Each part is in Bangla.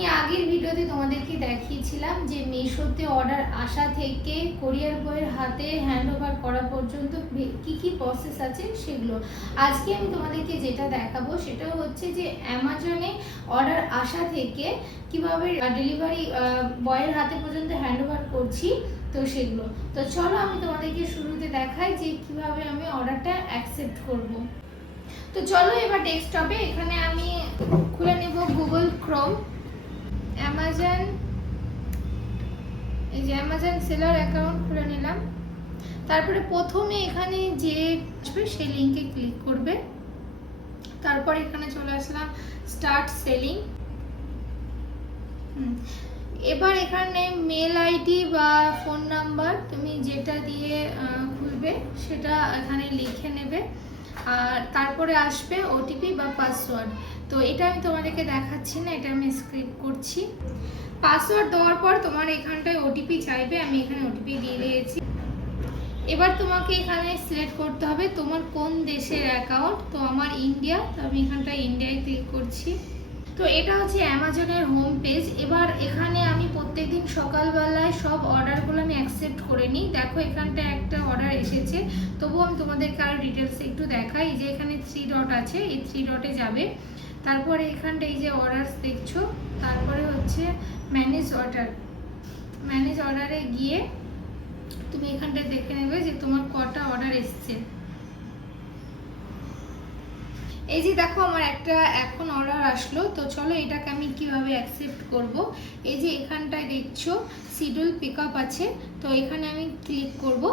আমি আগের ভিডিওতে তোমাদেরকে দেখিয়েছিলাম যে মিশোতে অর্ডার আসা থেকে কোরিয়ার বয়ের হাতে হ্যান্ডওভার করা পর্যন্ত কি কি প্রসেস আছে সেগুলো। আজকে আমি তোমাদেরকে যেটা দেখাবো সেটা হচ্ছে যে অ্যামাজনে অর্ডার আসা থেকে কিভাবে ডেলিভারি বয়ের হাতে পর্যন্ত হ্যান্ডওভার করছি, তো সেগুলো। তো চলো আমি তোমাদেরকে শুরুতে দেখাই যে কিভাবে আমি অর্ডারটা অ্যাকসেপ্ট করব। তো চলো এবার ডেস্কটপে এখানে আমি খুলে নেব গুগল ক্রোম, অ্যামাজন, এই যে অ্যামাজন সেলার অ্যাকাউন্ট খুলে নিলাম। তারপরে প্রথমে এখানে যে আসবে সেই লিঙ্কে ক্লিক করবে। তারপর এখানে চলে আসলাম স্টার্ট সেলিং। এবার এখানে মেল আইডি বা ফোন নাম্বার তুমি যেটা দিয়ে খুলবে সেটা এখানে লিখে নেবে, আর তারপরে আসবে ওটিপি বা পাসওয়ার্ড। তো এটা আমি তোমাদেরকে দেখাচ্ছি না, এটা আমি স্কিপ করছি। পাসওয়ার্ড দেওয়ার পর তোমার এখানটায় ওটিপি চাইবে, আমি এখানে ওটিপি দিয়ে দিয়েছি। এবার তোমাকে এখানে সিলেক্ট করতে হবে তোমার কোন দেশের অ্যাকাউন্ট। তো আমার ইন্ডিয়া, তো আমি এখানটায় ইন্ডিয়ায় ক্লিক করছি। তো এটা হচ্ছে অ্যামাজনের হোম পেজ। এবার এখানে আমি প্রত্যেকদিন সকালবেলায় সব অর্ডারগুলো আমি অ্যাকসেপ্ট করে নিই। দেখো এখানটায় একটা অর্ডার এসেছে, তবুও আমি তোমাদেরকে আরও ডিটেলস একটু দেখাই। যে এখানে 3 ডট আছে, এই 3 ডটে যাবে। তারপরে এখানটা এই যে অর্ডারস দেখছো, তারপরে হচ্ছে ম্যানেজ অর্ডার। ম্যানেজ অর্ডারে গিয়ে তুমি এখানটায় দেখে নেবে যে তোমার কটা অর্ডার এসছে। এই যে দেখো আমার একটা এখন অর্ডার আসলো। তো চলো এটাকে আমি কিভাবে অ্যাকসেপ্ট করব। এই যে এখানটায় দেখছো শিডিউল পিক আপ আছে, তো এখানে আমি ক্লিক করব।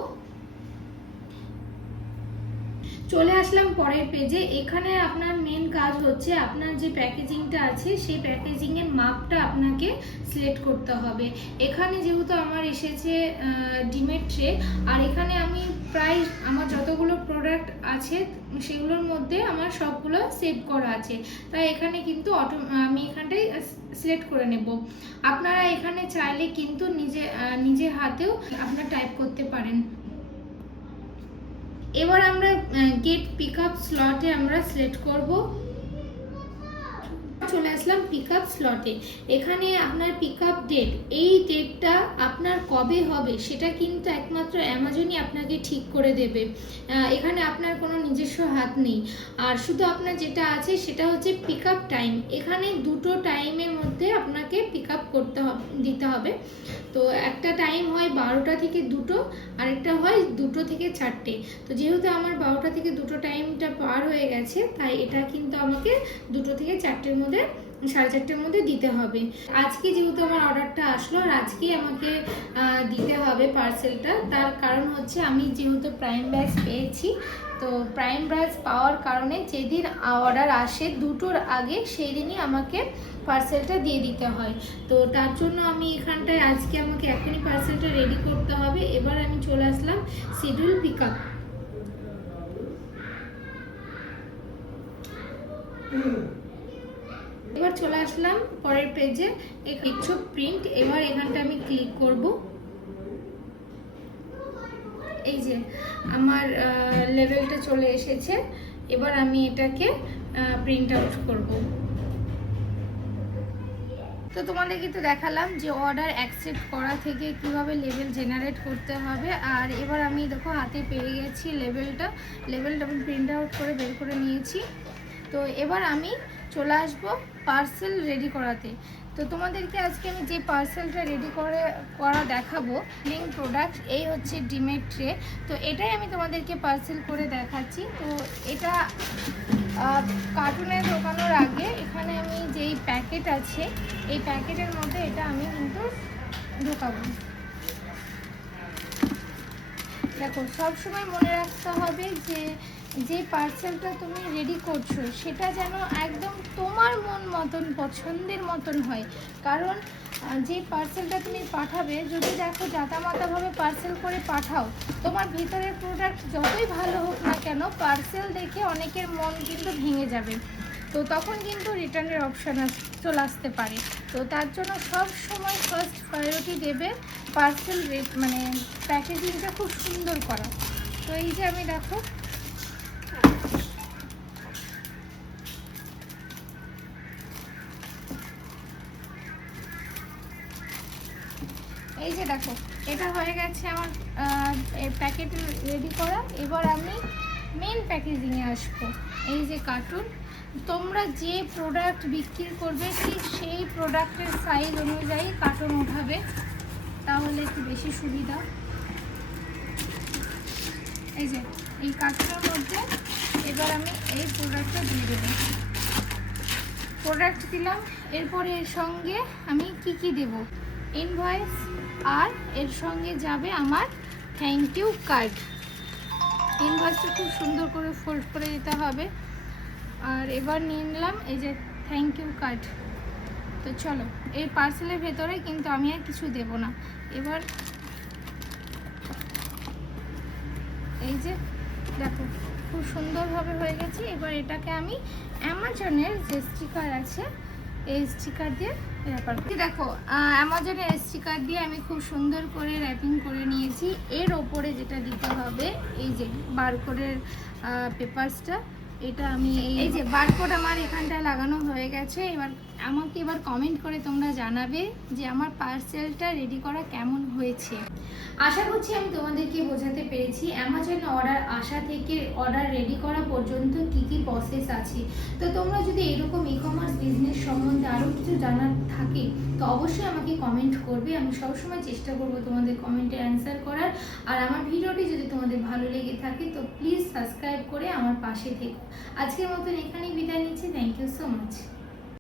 চলে আসলাম পরের পেজে। এখানে আপনার মেন কাজ হচ্ছে আপনার যে প্যাকেজিংটা আছে সেই প্যাকেজিংয়ের মাপটা আপনাকে সিলেক্ট করতে হবে। এখানে যেহেতু আমার এসেছে ডিমের ট্রে, আর এখানে আমি প্রায় আমার যতগুলো প্রোডাক্ট আছে সেগুলোর মধ্যে আমার সবগুলো সেভ করা আছে, তাই এখানে কিন্তু আমি এখানটাই সিলেক্ট করে নেব। আপনারা এখানে চাইলে কিন্তু নিজে হাতেও আপনারা টাইপ করতে পারেন। এবার আমরা গেট পিক আপ স্লটে আমরা সিলেক্ট করব। চলে আসলাম পিক আপ স্লটে। এখানে আপনার পিক আপ ডেট, এই ডেটটা আপনার কবে হবে সেটা কিন্তু একমাত্র অ্যামাজনই আপনাকে ঠিক করে দেবে। এখানে আপনার কোনো নিজস্ব হাত নেই। আর শুধু আপনার যেটা আছে সেটা হচ্ছে পিক আপ টাইম। এখানে দুটো টাইমের মধ্যে আপনাকে পিক আপ দিতে হবে। তো একটা টাইম হয় 12টা থেকে 2টো, আরেকটা হয় 2টো থেকে 4টে। তো যেহেতু আমার 12টা থেকে 2টো টাইমটা পার হয়ে গেছে, তাই এটা কিন্তু আমাকে 2টো থেকে 4টের মধ্যে 4:30টার মধ্যে দিতে হবে। আজকে যেহেতু আমার অর্ডারটা আসলো আর আজকেই আমাকে দিতে হবে পার্সেলটা, তার কারণ হচ্ছে আমি যেহেতু প্রাইম ব্যাচ পেয়েছি। তো প্রাইম ব্যাচ পাওয়ার কারণে যেদিন অর্ডার আসে 2টোর আগে সেই দিনই আমাকে পার্সেলটা দিয়ে দিতে হয়। তো তার জন্য আমি এখানটায় আজকে আমাকে এখনই পার্সেলটা রেডি করতে হবে। এবার আমি চলে আসলাম শিডিউল পিক আপ। এবার চলে আসলাম পরের পেজে, দেখছো প্রিন্ট। এবার এখানটা আমি ক্লিক করব। এই যে আমার লেভেলটা চলে এসেছে। এবার আমি এটাকে প্রিন্ট আউট করব। তো তোমাদের কিন্তু দেখালাম যে অর্ডার অ্যাকসেপ্ট করা থেকে কিভাবে লেভেল জেনারেট করতে হবে। আর এবার আমি দেখো হাতে পেয়ে গেছি লেভেলটা আমি প্রিন্ট আউট করে বের করে নিয়েছি। তো এবার আমি চলে আসবো পার্সেল রেডি করাতে। তো তোমাদেরকে আজকে আমি যে পার্সেলটা রেডি করা দেখাবো, লিঙ্ক প্রোডাক্ট, এই হচ্ছে ডিমের ট্রে। তো এটাই আমি তোমাদেরকে পার্সেল করে দেখাচ্ছি। তো এটা কার্টুনে ঢোকানোর আগে এখানে আমি যেই প্যাকেট আছে এই প্যাকেটের মধ্যে এটা আমি কিন্তু ঢোকাবো। দেখো সবসময় মনে রাখতে হবে যে পার্সেলটা তুমি রেডি করছো সেটা যেন একদম তোমার মন মতন পছন্দের মতন হয়। কারণ যে পার্সেলটা তুমি পাঠাবে, যদি দেখো জাতামাতাভাবে পার্সেল করে পাঠাও, তোমার ভিতরের প্রোডাক্ট যতই ভালো হোক না কেন, পার্সেল দেখে অনেকের মন কিন্তু ভেঙে যাবে। তো তখন কিন্তু রিটার্নের অপশান চলে আসতে পারে। তো তার জন্য সব সময় ফার্স্ট প্রায়োরিটি দেবে পার্সেল মানে প্যাকেজিংটা খুব সুন্দর করা। তো এই যে আমি দেখো এই যে দেখো, এটা হয়ে গেছে আমার প্যাকেট রেডি করা। এবার আমি মেন প্যাকেজিংয়ে আসবো। এই যে কার্টুন, তোমরা যে প্রোডাক্ট বিক্রি করবে ঠিক সেই প্রোডাক্টের সাইজ অনুযায়ী কার্টুন উঠাবে, তাহলে একটু বেশি সুবিধা। এই যে এই কার্টুনের মধ্যে এবার আমি এই প্রোডাক্টটা দিয়ে দেবো। প্রোডাক্ট দিলাম, এরপরে এর সঙ্গে আমি কি দেব, ইনভয়েস, আর এর সঙ্গে যাবে আমার থ্যাংক ইউ কার্ড। ইনভয়েসটা খুব সুন্দর করে ফোল্ড করে দিতে হবে। আর এবার নিয়ে নিলাম এই যে থ্যাংক ইউ কার্ড। তো চলো, এই পার্সেলের ভেতরে কিন্তু আমি আর কিছু দেব না। এবার এই যে দেখো খুব সুন্দরভাবে হয়ে গেছে। এবার এটাকে আমি অ্যামাজনের যে স্টিকার আছে এই স্টিকার দিয়ে র্যাপার করি। দেখো অ্যামাজনের স্টিকার দিয়ে আমি খুব সুন্দর করে র্যাপিং করে নিয়েছি। এর ওপরে যেটা দিতে হবে এই যে বারকোডের পেপারসটা, এটা আমি এই যে বারকোড আমার এখানটায় লাগানো হয়ে গেছে। এবার আমাকে কমেন্ট করে তোমরা জানাবে যে আমার পার্সেলটা রেডি করা কেমন হয়েছে। আশা করছি আমি তোমাদেরকে বোঝাতে পেরেছি অ্যামাজন অর্ডার আসা থেকে অর্ডার রেডি করা পর্যন্ত কি প্রসেস আছে। তো তোমরা যদি এরকম ই কমার্স বিজনেস সম্বন্ধে আরও কিছু জানার থাকে তো অবশ্যই আমাকে কমেন্ট করবে। আমি সবসময় চেষ্টা করব তোমাদের কমেন্টে অ্যান্সার করার। আর আমার ভিডিওটি যদি তোমাদের ভালো লেগে থাকে তো প্লিজ সাবস্ক্রাইব করে আমার পাশে থেকো। আজকের মতন এখানেই বিদায় নিচ্ছি। Thank you so much.